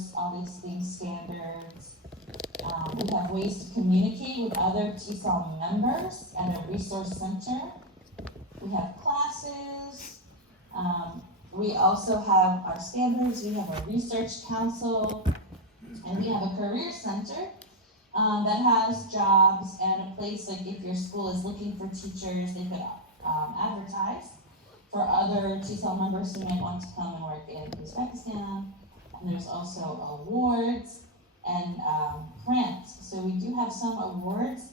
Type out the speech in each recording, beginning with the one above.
course, all these things, standards. We have ways to communicate with other TESOL members at a resource center. We have classes. We also have our standards. We have a research council, and we have a career center that has jobs and a place like if your school is looking for teachers, they could advertise for other TESOL members who might want to come and work in Uzbekistan. And there's also awards and grants. So we do have some awards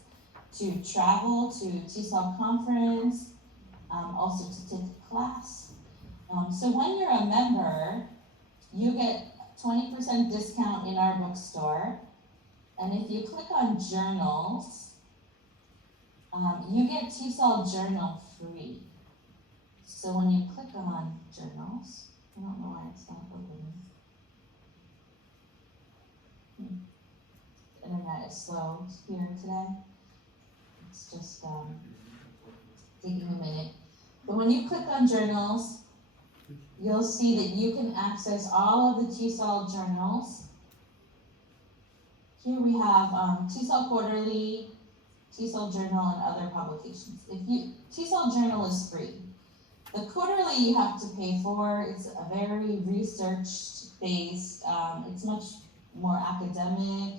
to travel to TESOL conference, also to take a class. So when you're a member, you get 20% discount in our bookstore. And if you click on journals, you get TESOL Journal free. So when you click on journals, I don't know why it's not opening. The internet is slow here today. It's just taking a minute. But when you click on journals, you'll see that you can access all of the TESOL journals. Here we have TESOL Quarterly, TESOL Journal, and other publications. TESOL Journal is free. The quarterly you have to pay for. It's a very research-based, it's much more academic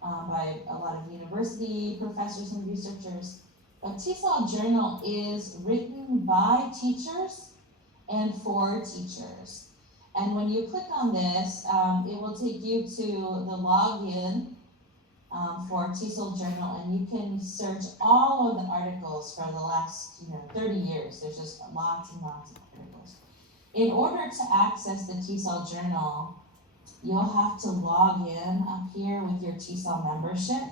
by a lot of university professors and researchers. But TESOL Journal is written by teachers and for teachers. And when you click on this, it will take you to the login for TESOL Journal, and you can search all of the articles for the last 30 years. There's just lots and lots of articles. In order to access the TESOL Journal, you'll have to log in up here with your TESOL membership,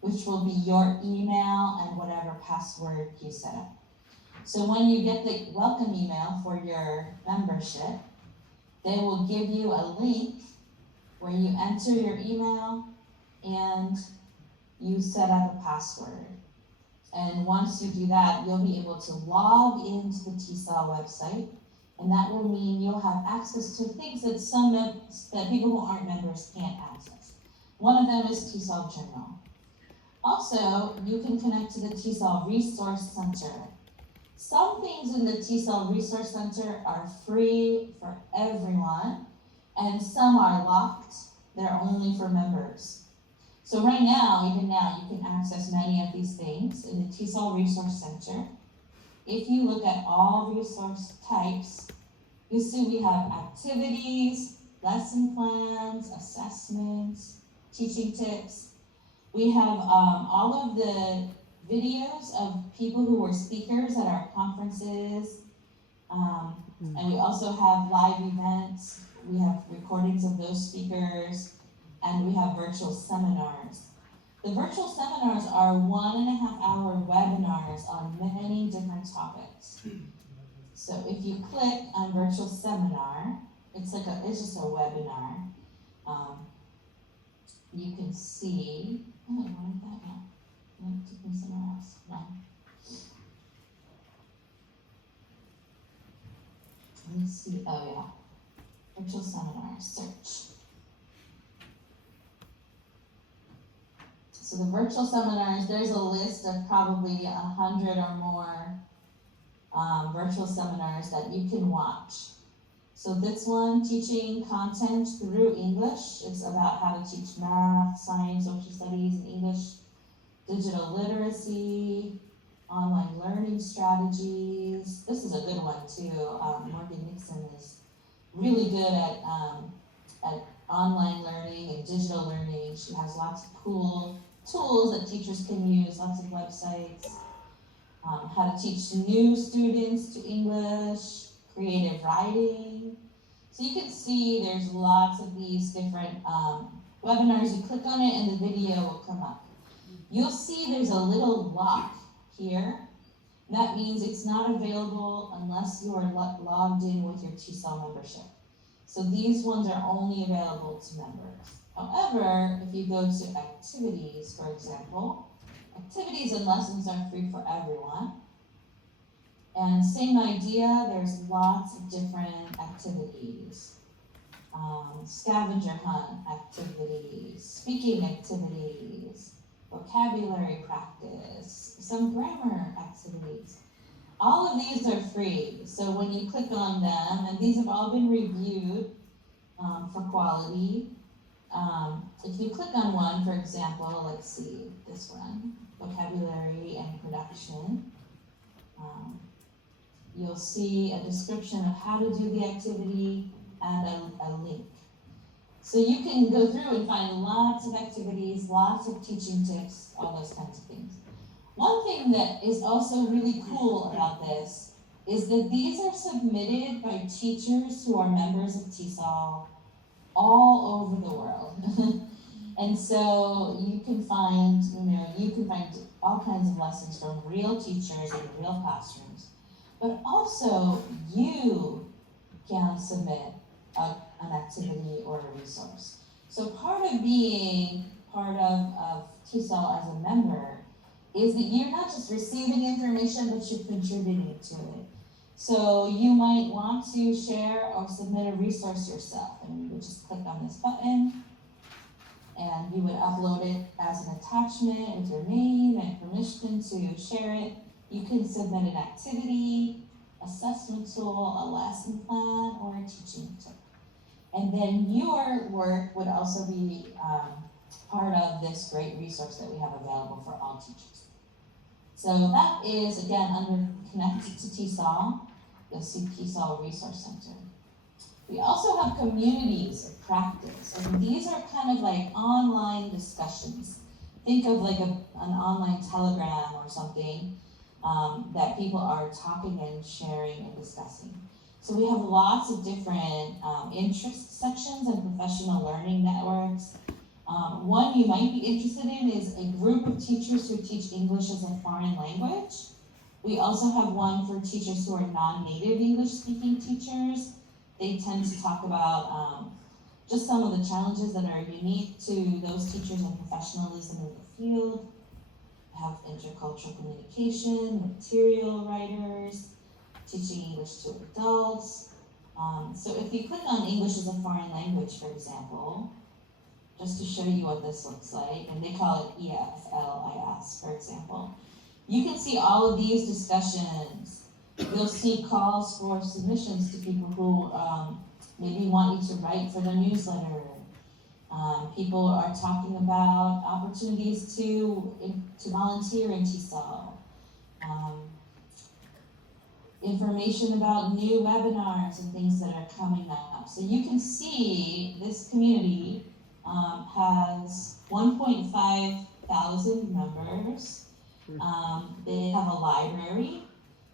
which will be your email and whatever password you set up. So when you get the welcome email for your membership, they will give you a link where you enter your email and you set up a password. And once you do that, you'll be able to log into the TESOL website, and that will mean you'll have access to things that people who aren't members can't access. One of them is TESOL Journal. Also, you can connect to the TESOL Resource Center. Some things in the TESOL Resource Center are free for everyone, and some are locked. They're only for members. So right now, even now, you can access many of these things in the TESOL Resource Center. If you look at all resource types, you see we have activities, lesson plans, assessments, teaching tips. We have all of the videos of people who were speakers at our conferences. And we also have live events. We have recordings of those speakers. And we have virtual seminars. The virtual seminars are 1.5-hour webinars on many different topics. So if you click on virtual seminar, it's just a webinar. You can see, I wanted that now. It took me somewhere else. No. Let me see, oh yeah. Virtual seminar, search. So the virtual seminars, there's a list of probably 100 or more virtual seminars that you can watch. So this one, teaching content through English. It's about how to teach math, science, social studies, and English, digital literacy, online learning strategies. This is a good one too. Morgan Nixon is really good at online learning and digital learning. She has lots of cool tools that teachers can use, lots of websites, how to teach new students to English, creative writing. So you can see there's lots of these different webinars. You click on it and the video will come up. You'll see there's a little lock here. That means it's not available unless you are logged in with your TESOL membership. So these ones are only available to members. However, if you go to activities, for example, activities and lessons are free for everyone. And same idea, there's lots of different activities. scavenger hunt activities, speaking activities, vocabulary practice, some grammar activities. All of these are free, so when you click on them, and these have all been reviewed for quality. If you click on one, for example, let's see, this one, vocabulary and production, you'll see a description of how to do the activity and a link. So you can go through and find lots of activities, lots of teaching tips, all those kinds of things. One thing that is also really cool about this is that these are submitted by teachers who are members of TESOL all over the world. And so you can find all kinds of lessons from real teachers in real classrooms. But also, you can submit an activity or a resource. So part of being part of TESOL as a member is that you're not just receiving information, but you're contributing to it. So you might want to share or submit a resource yourself, and you would just click on this button, and you would upload it as an attachment with your name and permission to share it. You can submit an activity, assessment tool, a lesson plan, or a teaching tip. And then your work would also be part of this great resource that we have available for all teachers. So that is, again, under Connected to TESOL. You'll see TESOL Resource Center. We also have communities of practice, and these are kind of like online discussions. Think of like an online Telegram or something that people are talking and sharing and discussing. So we have lots of different interest sections and professional learning networks. One you might be interested in is a group of teachers who teach English as a foreign language. We also have one for teachers who are non-native English-speaking teachers. They tend to talk about just some of the challenges that are unique to those teachers and professionalism in the field. We have intercultural communication, material writers, teaching English to adults. So if you click on English as a foreign language, for example, just to show you what this looks like, and they call it EFLIS, for example. You can see all of these discussions. You'll see calls for submissions to people who maybe want you to write for the newsletter. People are talking about opportunities to volunteer in TESOL. Information about new webinars and things that are coming up. So you can see this community has 1.5 thousand members. They have a library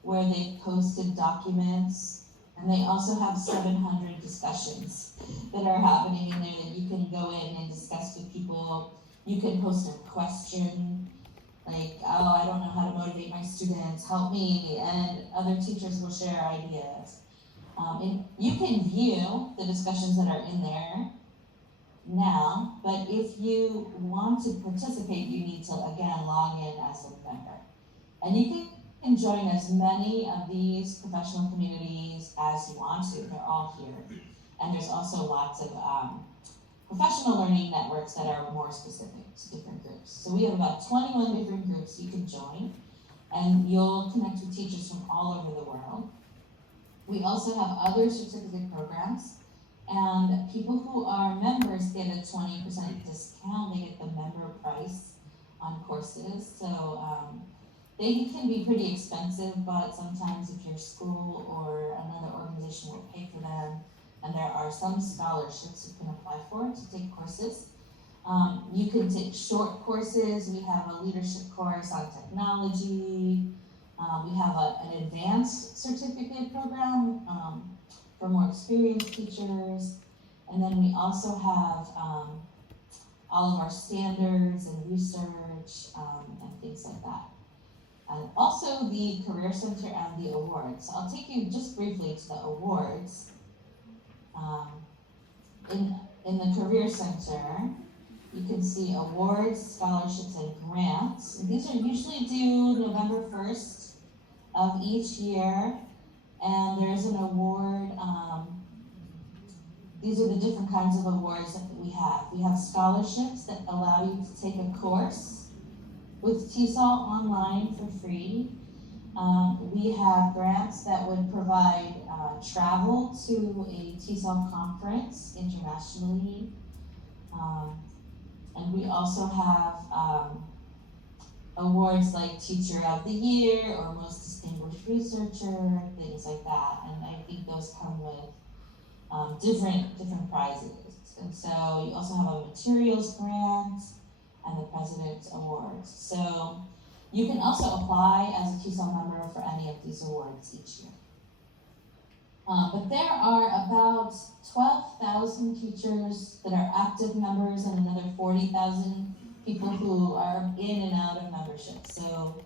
where they've posted documents, and they also have 700 discussions that are happening in there that you can go in and discuss with people. You can post a question, like, oh, I don't know how to motivate my students, help me, and other teachers will share ideas. And you can view the discussions that are in there now, but if you want to participate, you need to, again, log in as a member. And you can join as many of these professional communities as you want to. They're all here. And there's also lots of professional learning networks that are more specific to different groups. So we have about 21 different groups you can join, and you'll connect with teachers from all over the world. We also have other certificate programs, and people who are members get a 20% discount. They get the member price on courses. So they can be pretty expensive, but sometimes if your school or another organization will pay for them, and there are some scholarships you can apply for to take courses. You can take short courses. We have a leadership course on technology. We have an advanced certificate program for more experienced teachers. And then we also have all of our standards and research and things like that. And also the Career Center and the awards. I'll take you just briefly to the awards. In the Career Center, you can see awards, scholarships, and grants. And these are usually due November 1st of each year. And there's an award these are the different kinds of awards that we have. We have scholarships that allow you to take a course with TESOL online for free. We have grants that would provide travel to a TESOL conference internationally. And we also have awards like Teacher of the Year or Most Distinguished Researcher, things like that. And I think those come with different prizes. And so you also have a materials grant and the President's Awards. So you can also apply as a TESOL member for any of these awards each year. But there are about 12,000 teachers that are active members and another 40,000 people who are in and out of membership. So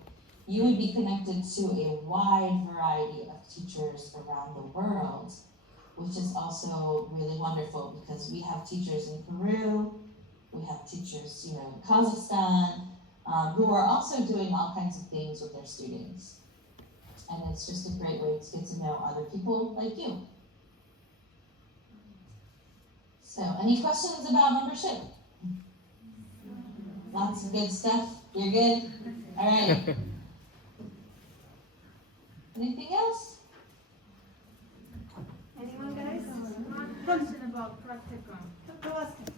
you would be connected to a wide variety of teachers around the world, which is also really wonderful because we have teachers in Peru, we have teachers, in Kazakhstan, who are also doing all kinds of things with their students. And it's just a great way to get to know other people like you. So, any questions about membership? Lots of good stuff? You're good? All right. Anything else? Anyone, guys? One question about practicum. Go ask it.